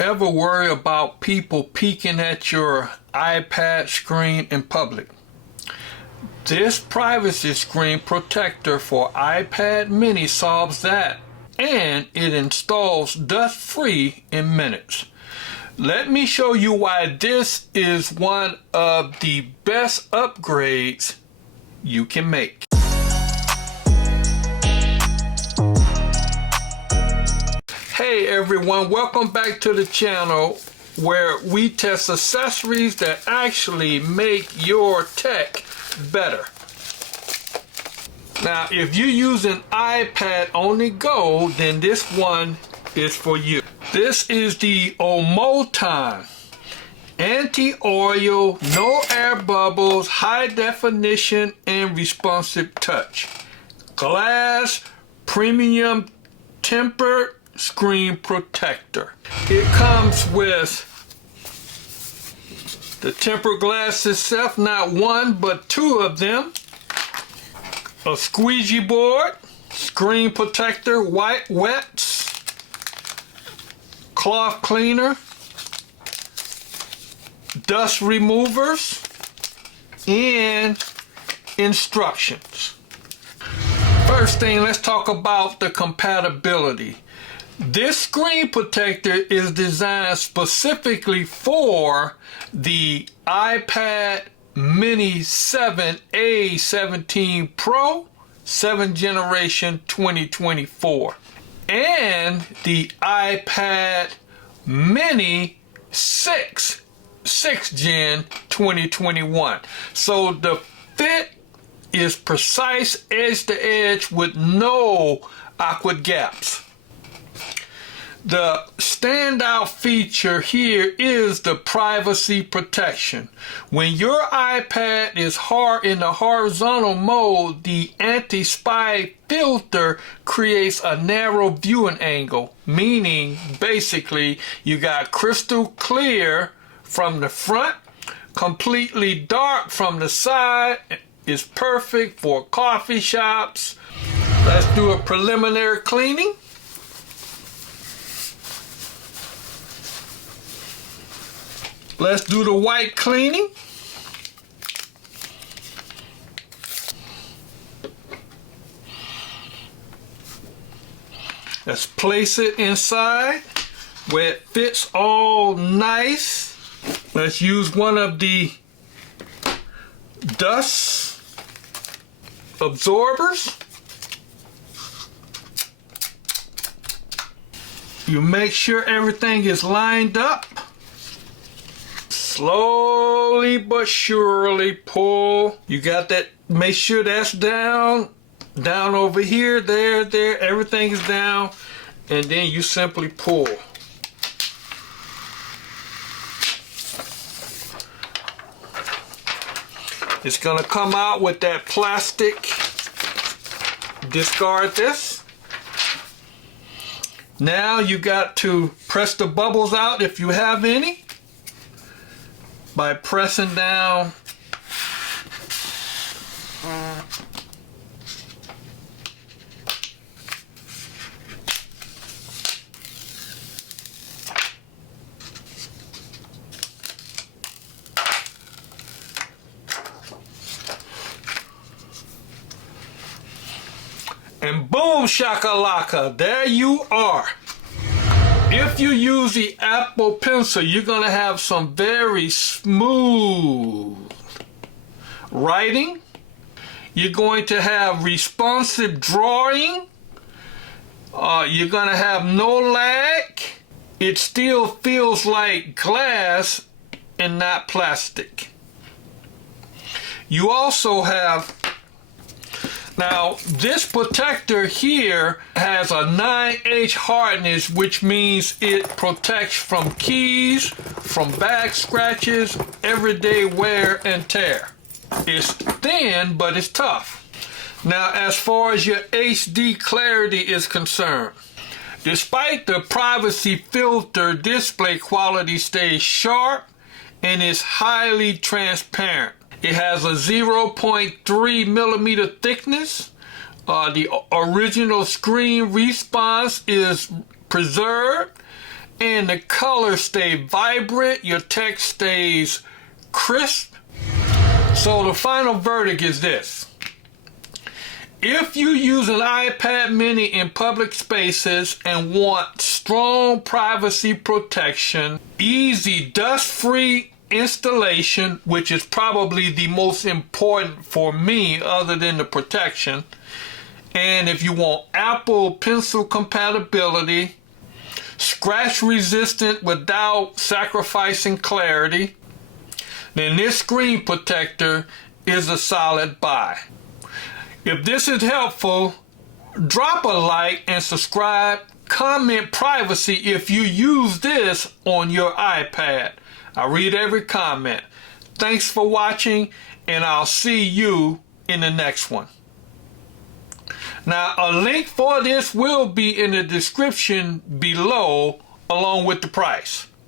Ever worry about people peeking at your iPad screen in public? This privacy screen protector for iPad mini solves that, and it installs dust-free in minutes. Let me show you why this is one of the best upgrades you can make. Hey everyone, welcome back to the channel where we test accessories that actually make your tech better. Now, if you're using iPad on the go, then this one is for you. This is the A17 anti-oil, no air bubbles, high definition and responsive touch. Glass premium tempered screen protector. It comes with the tempered glass itself, not one but two of them, a squeegee board, screen protector, white wets, cloth cleaner, dust removers, and instructions. First thing, let's talk about the compatibility. This screen protector is designed specifically for the iPad Mini 7 A17 Pro 7th generation 2024 and the iPad Mini 6th gen 2021. So the fit is precise edge to edge with no awkward gaps. The standout feature here is the privacy protection. When your iPad is in the horizontal mode, the anti-spy filter creates a narrow viewing angle, meaning basically you got crystal clear from the front, completely dark from the side. It's perfect for coffee shops. Let's do a preliminary cleaning. Let's do the white cleaning. Let's place it inside where it fits all nice. Let's use one of the dust absorbers. You make sure everything is lined up. Slowly but surely pull. You got that, make sure that's down over here, there, everything is down, and then you simply pull. It's gonna come out with that plastic. Discard this. Now you got to press the bubbles out if you have any, by pressing down. And boom shakalaka, there you are. If you use the Apple Pencil, you're going to have some very smooth writing. You're going to have responsive drawing. You're going to have no lag. It still feels like glass and not plastic. You also have, now this protector here has a 9H hardness, which means it protects from keys, from back scratches, everyday wear and tear. It's thin, but it's tough. Now, as far as your HD clarity is concerned, despite the privacy filter, display quality stays sharp and is highly transparent. It has a 0.3 millimeter thickness. The original screen response is preserved, and the colors stay vibrant, your text stays crisp. So the final verdict is this. If you use an iPad mini in public spaces and want strong privacy protection, easy dust-free installation, which is probably the most important for me other than the protection, and if you want Apple Pencil compatibility, scratch resistant without sacrificing clarity, then this screen protector is a solid buy. If this is helpful, drop a like and subscribe. Comment privacy if you use this on your iPad. I read every comment. Thanks for watching, and I'll see you in the next one. Now, a link for this will be in the description below along with the price.